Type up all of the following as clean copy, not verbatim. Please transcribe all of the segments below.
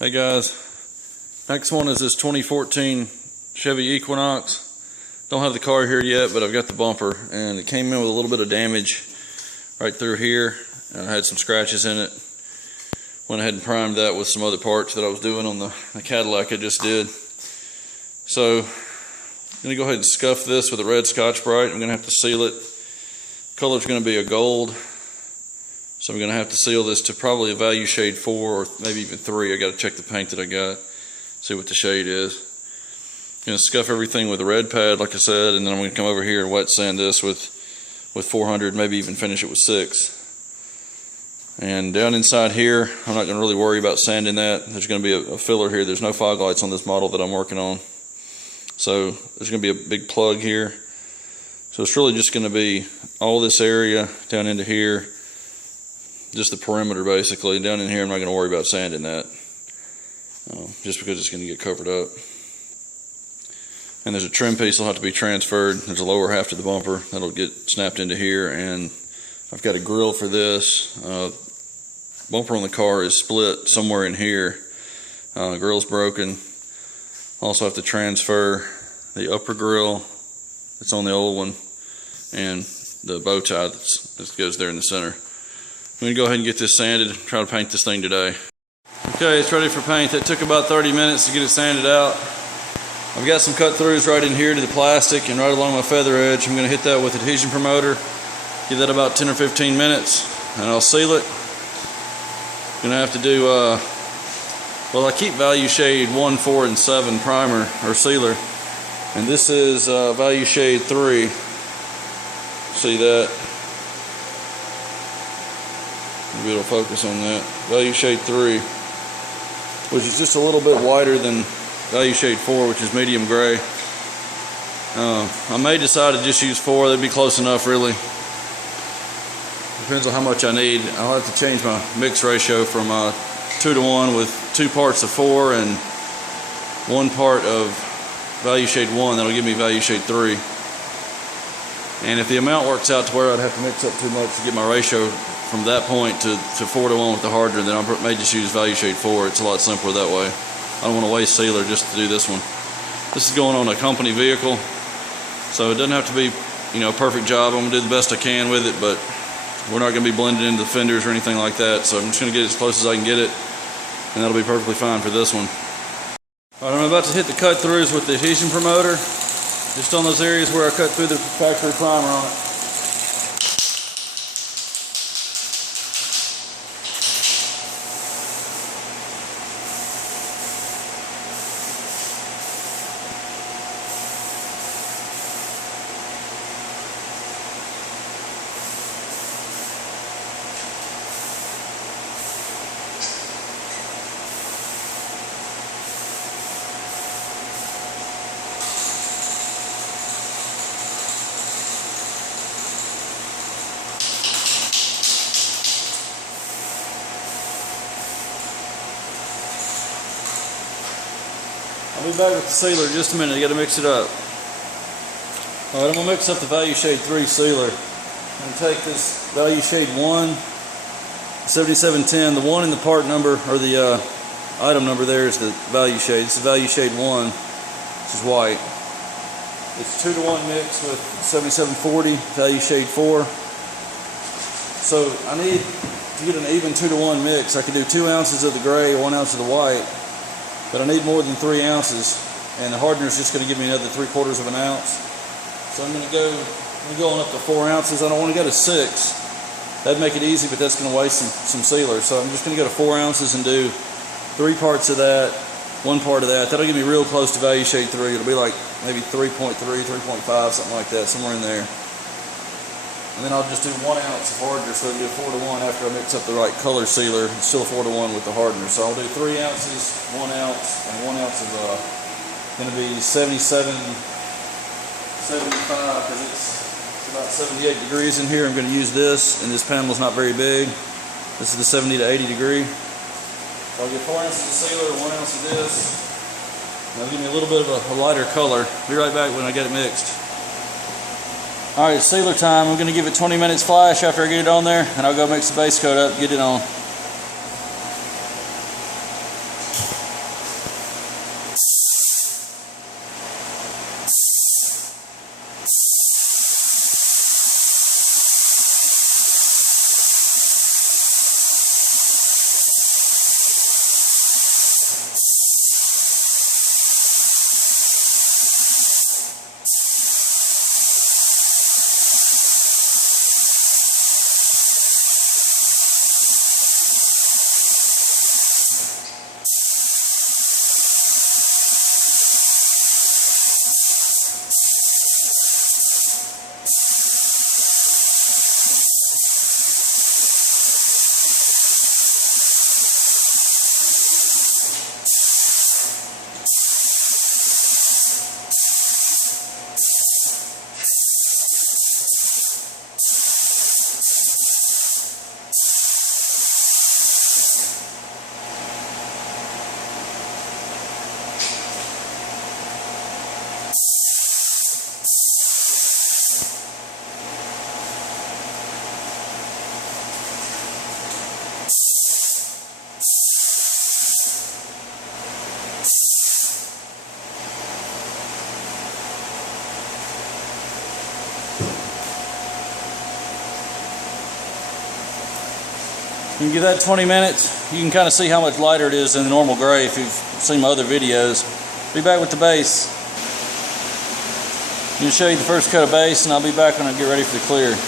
Hey guys, next one is this 2014 Chevy Equinox. Don't have the car here yet, but I've got the bumper, and it came in with a little bit of damage right through here, and I had some scratches in it. Went ahead and primed that with some other parts that I was doing on the Cadillac I just did. So I'm gonna go ahead and scuff this with a red Scotch-Brite. I'm gonna have to seal it. Color's gonna be a gold. So I'm going to have to seal this to probably a value shade 4 or maybe even 3. I got to check the paint that I got, see what the shade is. I'm going to scuff everything with a red pad, like I said, and then I'm going to come over here and wet sand this with 400, maybe even finish it with 6. And down inside here, I'm not going to really worry about sanding that. There's going to be a filler here. There's no fog lights on this model that I'm working on. So there's going to be a big plug here. So it's really just going to be all this area down into here. Just the perimeter basically. Down in here I'm not going to worry about sanding that, just because it's going to get covered up. And there's a trim piece that'll have to be transferred. There's a lower half to the bumper that'll get snapped into here, and I've got a grill for this. Bumper on the car is split somewhere in here. Grill's broken. Also have to transfer the upper grill that's on the old one and the bow tie that goes there in the center. I'm going to go ahead and get this sanded and try to paint this thing today. Okay, it's ready for paint. That took about 30 minutes to get it sanded out. I've got some cut throughs right in here to the plastic and right along my feather edge. I'm going to hit that with adhesion promoter. Give that about 10 or 15 minutes and I'll seal it. I'm going to have to do, well, I keep value shade 1, 4, and 7 primer or sealer. And this is value shade 3. See that? Maybe it'll focus on that. Value shade 3, which is just a little bit whiter than value shade 4, which is medium gray. I may decide to just use 4. That'd be close enough, really. Depends on how much I need. I'll have to change my mix ratio from 2:1 with 2 parts of 4 and 1 part of value shade 1. That'll give me value shade 3. And if the amount works out to where I'd have to mix up too much to get my ratio from that point to 4:1 with the hardener, then I may just use value shade 4. It's a lot simpler that way. I don't want to waste sealer just to do this one. This is going on a company vehicle, so it doesn't have to be, a perfect job. I'm going to do the best I can with it, but we're not going to be blended into the fenders or anything like that, so I'm just going to get it as close as I can get it, and that'll be perfectly fine for this one. Alright, I'm about to hit the cut throughs with the adhesion promoter, just on those areas where I cut through the factory primer on it. I'll be back with the sealer in just a minute. I got to mix it up. Alright, I'm going to mix up the value shade 3 sealer. I'm going to take this value shade 1, 7710. The 1 in the part number, or the item number there, is the value shade. This is value shade 1, which is white. It's 2:1 mix with 7740, value shade 4. So I need to get an even 2:1 mix. I could do 2 ounces of the gray or 1 ounce of the white. But I need more than 3 ounces, and the hardener is just going to give me another 3/4 of an ounce. So I'm going to go on up to 4 ounces. I don't want to go to 6. That'd make it easy, but that's going to waste some sealer. So I'm just going to go to 4 ounces and do 3 parts of that, 1 part of that. That'll get me real close to value shade 3. It'll be like maybe 3.3, 3.5, something like that, somewhere in there. And then I'll just do 1 ounce of hardener, so it'll be a 4:1 after I mix up the right color sealer. It's still a 4:1 with the hardener. So I'll do 3 ounces, 1 ounce, and 1 ounce of going to be 77, 75, because it's about 78 degrees in here. I'm going to use this, and this panel's not very big. This is the 70 to 80 degree. So I'll get 4 ounces of sealer, 1 ounce of this. And that'll give me a little bit of a lighter color. Be right back when I get it mixed. Alright, it's sealer time. I'm going to give it 20 minutes flash after I get it on there, and I'll go mix the base coat up, get it on. You can give that 20 minutes. You can kind of see how much lighter it is than the normal gray if you've seen my other videos. Be back with the base. I'm going to show you the first coat of base, and I'll be back when I get ready for the clear.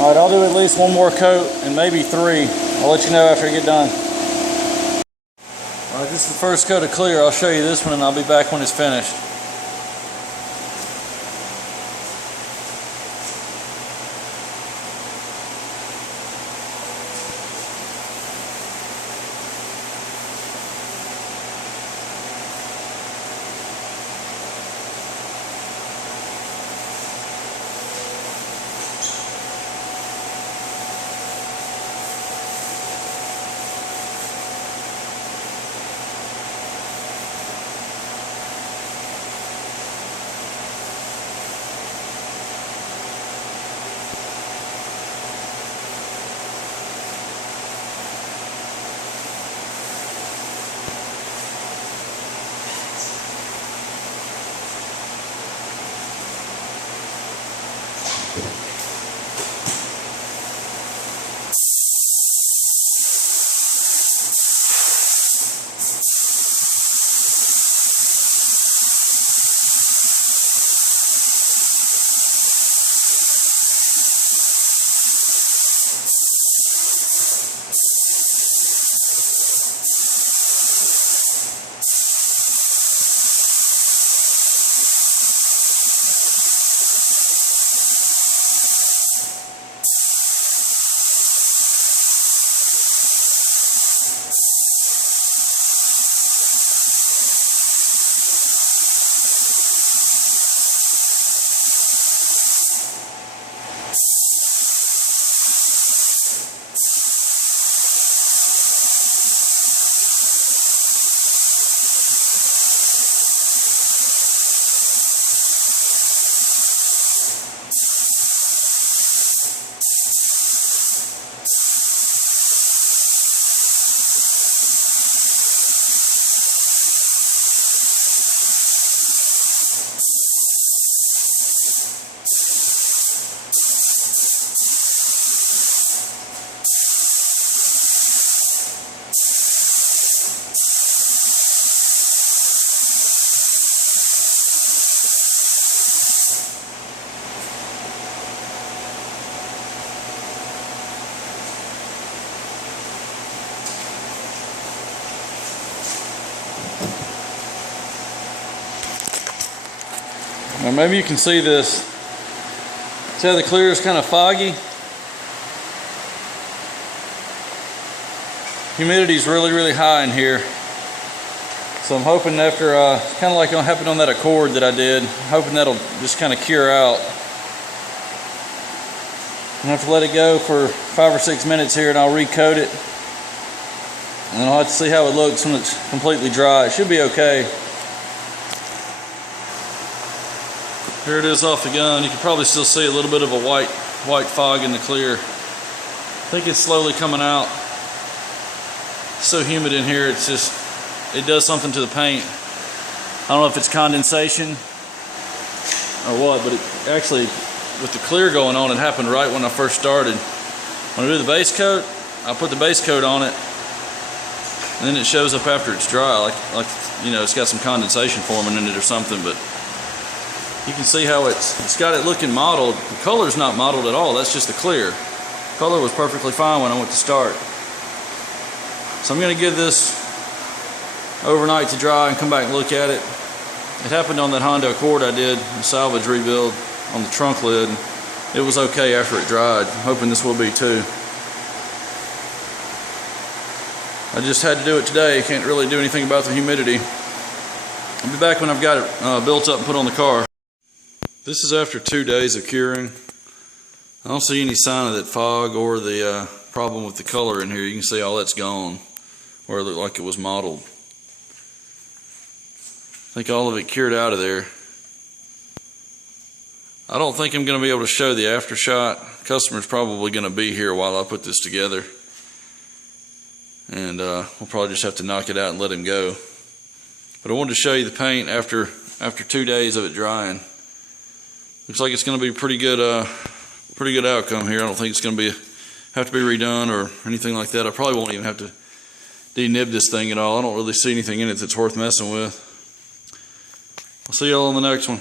All right, I'll do at least one more coat and maybe 3. I'll let you know after I get done. All right, this is the first coat of clear. I'll show you this one and I'll be back when it's finished. Now maybe you can see this. See how the clear is kind of foggy? Humidity is really, really high in here. So I'm hoping after, kind of like what happened on that Accord that I did, I'm hoping that'll just kind of cure out. I'm gonna have to let it go for 5 or 6 minutes here and I'll recoat it. And then I'll have to see how it looks when it's completely dry. It should be okay. Here it is off the gun. You can probably still see a little bit of a white fog in the clear. I think it's slowly coming out. It's so humid in here, it's just, it does something to the paint. I don't know if it's condensation or what, but it actually, with the clear going on, it happened right when I first started. When I do the base coat, I put the base coat on it, and then it shows up after it's dry, like you know, it's got some condensation forming in it or something. But you can see how it's got it looking mottled. The color's not mottled at all, that's just the clear. Color was perfectly fine when I went to start. So I'm going to give this overnight to dry and come back and look at it. It happened on that Honda Accord I did, a salvage rebuild on the trunk lid. It was okay after it dried. I'm hoping this will be too. I just had to do it today. Can't really do anything about the humidity. I'll be back when I've got it built up and put on the car. This is after 2 days of curing. I don't see any sign of that fog or the problem with the color in here. You can see all that's gone where it looked like it was mottled. I think all of it cured out of there. I don't think I'm going to be able to show the after shot. Customer's probably going to be here while I put this together. And we'll probably just have to knock it out and let him go. But I wanted to show you the paint after 2 days of it drying. Looks like it's going to be a pretty good outcome here. I don't think it's going to have to be redone or anything like that. I probably won't even have to denib this thing at all. I don't really see anything in it that's worth messing with. I'll see y'all on the next one.